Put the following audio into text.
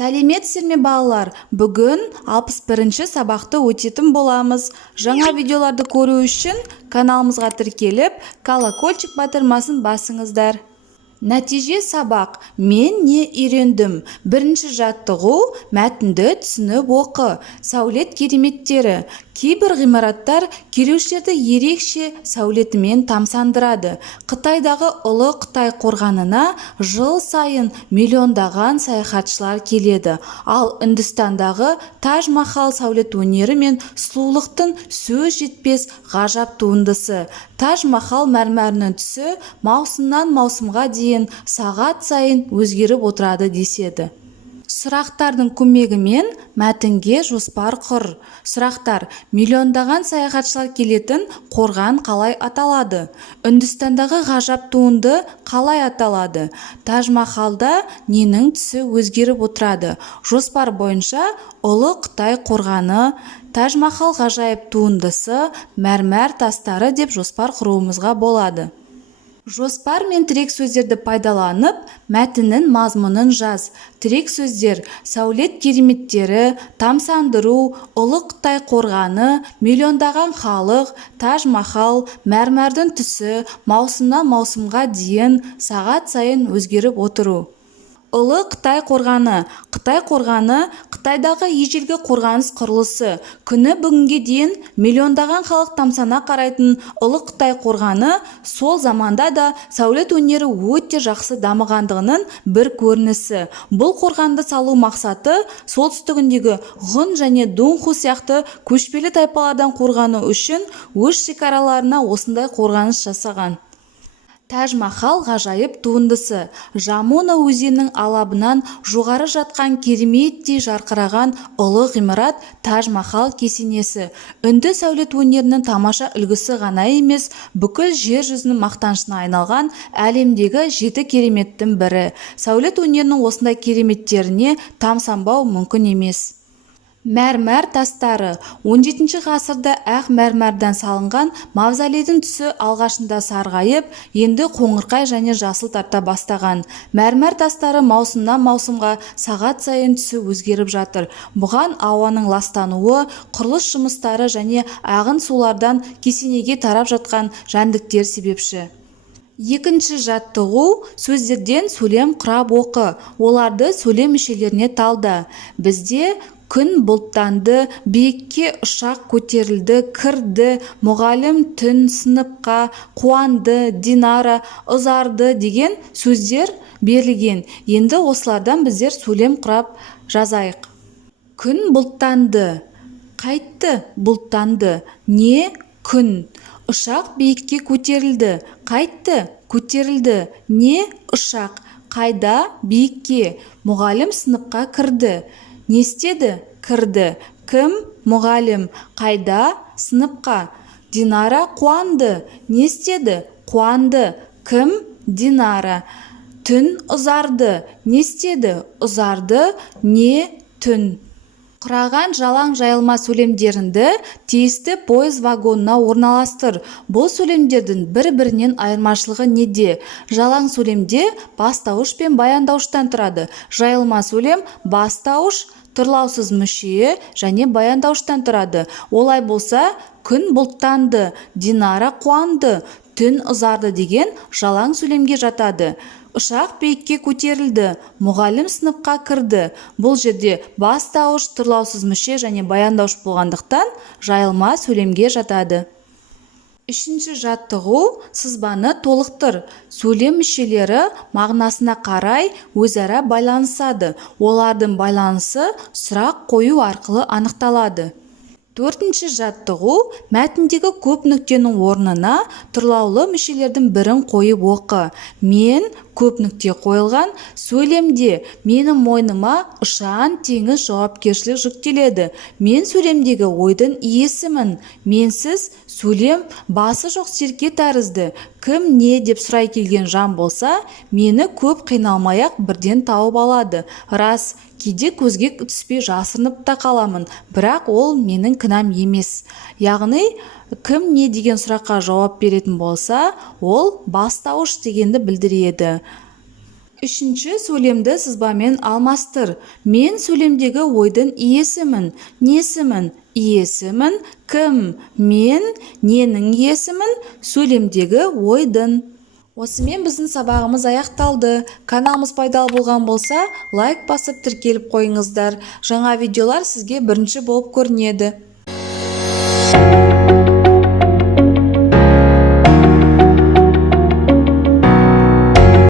Сәлеметсіздер ме балалар? Бүгін 61-ші сабақты өтетін боламыз. Жаңа видеоларды көру үшін каналымызға тіркеліп, колокольчик батырмасын басыңыздар. Нәтиже сабақ. Мен не үйрендім? Бірінші жаттығу, мәтінді түсініп оқы. Сәулет кереметтері. Кейбір ғимараттар келушілерді ерекше сәулетімен тамсандырады. Қытайдағы Ұлы Қытай қорғанына жыл сайын миллиондаған саяхатшылар келеді. Ал Үндістандағы Таж-Махал сәулет өнері мен сұлулықтың сөз жетпес ғажап туындысы. Таж-Махал мәрмәрінің түсі маусымнан маусымға дейін сағат сайын өзгеріп отырады деседі. Сұрақтардың көмегімен мәтінге жоспар құр. Сұрақтар: миллиондаған саяхатшылар келетін қорған қалай аталады? Үндістандағы ғажап туынды қалай аталады? Таж-Махалда ненің түсі өзгеріп отырады? Жоспар бойынша Ұлы Қытай қорғаны, Таж-Махал ғажайып туындысы, мәрмәр тастары деп жоспар құруымызға болады. Жоспар мен тірек сөздерді пайдаланып, мәтіннің мазмұнын жаз. Тірек сөздер: сәулет кереметтері, тамсандыру, Ұлы Қытай қорғаны, миллиондаған халық, Таж-Махал, мәрмәрдің түсі, маусымнан маусымға дейін сағат сайын өзгеріп отыру. Ұлы Қытай қорғаны. Қытай қорғаны Қытайдағы ежелгі қорғаныс құрылысы. Күні бүгінге дейін миллиондаған халық тамсана қарайтын Ұлы Қытай қорғаны сол заманда да сәулет өнері өте жақсы дамығандығының бір көрінісі. Бұл қорғанды салу мақсаты солтүстігіндегі Ғұн және Дунху сияқты көшпелі тайпалардан қорғану үшін өз шекараларына осындай қорғаныс жасаған. Таж-Махал ғажайып туындысы. Жамуна өзенінің алабынан жоғары жатқан кереметтей жарқыраған ұлы ғимарат Таж-Махал кесенесі. Үнді сәулет өнерінің тамаша үлгісі ғана емес, бүкіл жер жүзінің мақтанышына айналған әлемдегі 7 кереметтің бірі. Сәулет өнерінің осындай кереметтеріне тамсанбау мүмкін емес. Мәрмәр тастары. 17 ғасырда ақ мәрмәрден салынған мавзолейдің түсі алғашында сарғайып, енді қоңырқай және жасыл тарта бастаған. Мәрмәр тастары маусымнан маусымға сағат сайын түсі өзгеріп жатыр. Бұған ауаның ластануы, құрылыс жұмыстары және ағын сулардан кесенеге тарап жатқан жәндіктер себепші. Екінші жаттығу: сөздерден сөйлем құрап оқы. Оларды сөйлем мүшелеріне талда. Бізде күн бұлттанды, биікке ұшақ көтерілді, кірді, мұғалім түн сыныпқа, қуанды, Динара, ұзарды деген сөздер берілген. Енді осылардан біздер сөйлем құрап жазайық. Күн бұлттанды. Қайтты бұлттанды. Не? Күн. Ұшақ биікке көтерілді. Қайтты? Көтерілді. Не? Ұшақ. Қайда? Биікке. Мұғалім сыныпқа кірді. Не істеді? Кірді. Кім? Мұғалім. Қайда? Сыныпқа. Динара қуанды. Не істеді? Қуанды. Кім? Динара. Түн ұзарды. Не істеді? Ұзарды. Не? Түн. Құраған жалаң жайылма сөйлемдерінді тиісті пойыз вагонына орналастыр. Бұл сөйлемдердің бір-бірінен айырмашылығы неде? Жалаң сөйлемде бастауыш пен баяндауыштан тұрады. Жайылма сөйлем бастауыш, тұрлаусыз мүше және баяндауыштан тұрады. Олай болса, күн бұлттанды, Динара қуанды, түн ұзарды деген жалаң сөйлемге жатады. Ұшақ биікке көтерілді, мұғалім сыныпқа кірді. Бұл жерде бастауыш, тұрлаусыз мүше және баяндауыш болғандықтан жайылма сөйлемге жатады. Үшінші жаттығу: сызбаны толықтыр. Сөйлем мүшелері мағынасына қарай өзара байланысады. Олардың байланысы сұрақ қою арқылы анықталады. Төртінші жаттығу: мәтіндегі көп нүктенің орнына тұрлаулы мүшелердің бірін қойып оқы. Мен көп нүкте қойылған сөйлемде менің мойныма ұшан теңіз жауапкершілік жүктеледі. Мен сөйлемдегі ойдың иесімін. Менсіз сөйлем басы жоқ серке тәрізді. Кім не деп сұрай келген жан болса, мені көп қиналмай-ақ бірден тауып алады. Рас, кейде көзге түспей жасырынып та қаламын, бірақ ол менің кінәм емес. Яғни, кім не деген сұраққа жауап беретін болса, ол бастауыш дегенді білдіреді. Үшінші сөйлемді сызбамен алмастыр. Мен сөйлемдегі ойдың иесімін. Несімін? Иесімін. Кім? Мен. Ненің иесімін? Сөйлемдегі ойдың. Осымен біздің сабағымыз аяқталды. Каналымыз пайдалы болған болса, лайк басып тіркеліп қойыңыздар. Жаңа видеолар сізге бірінші болып көрінеді.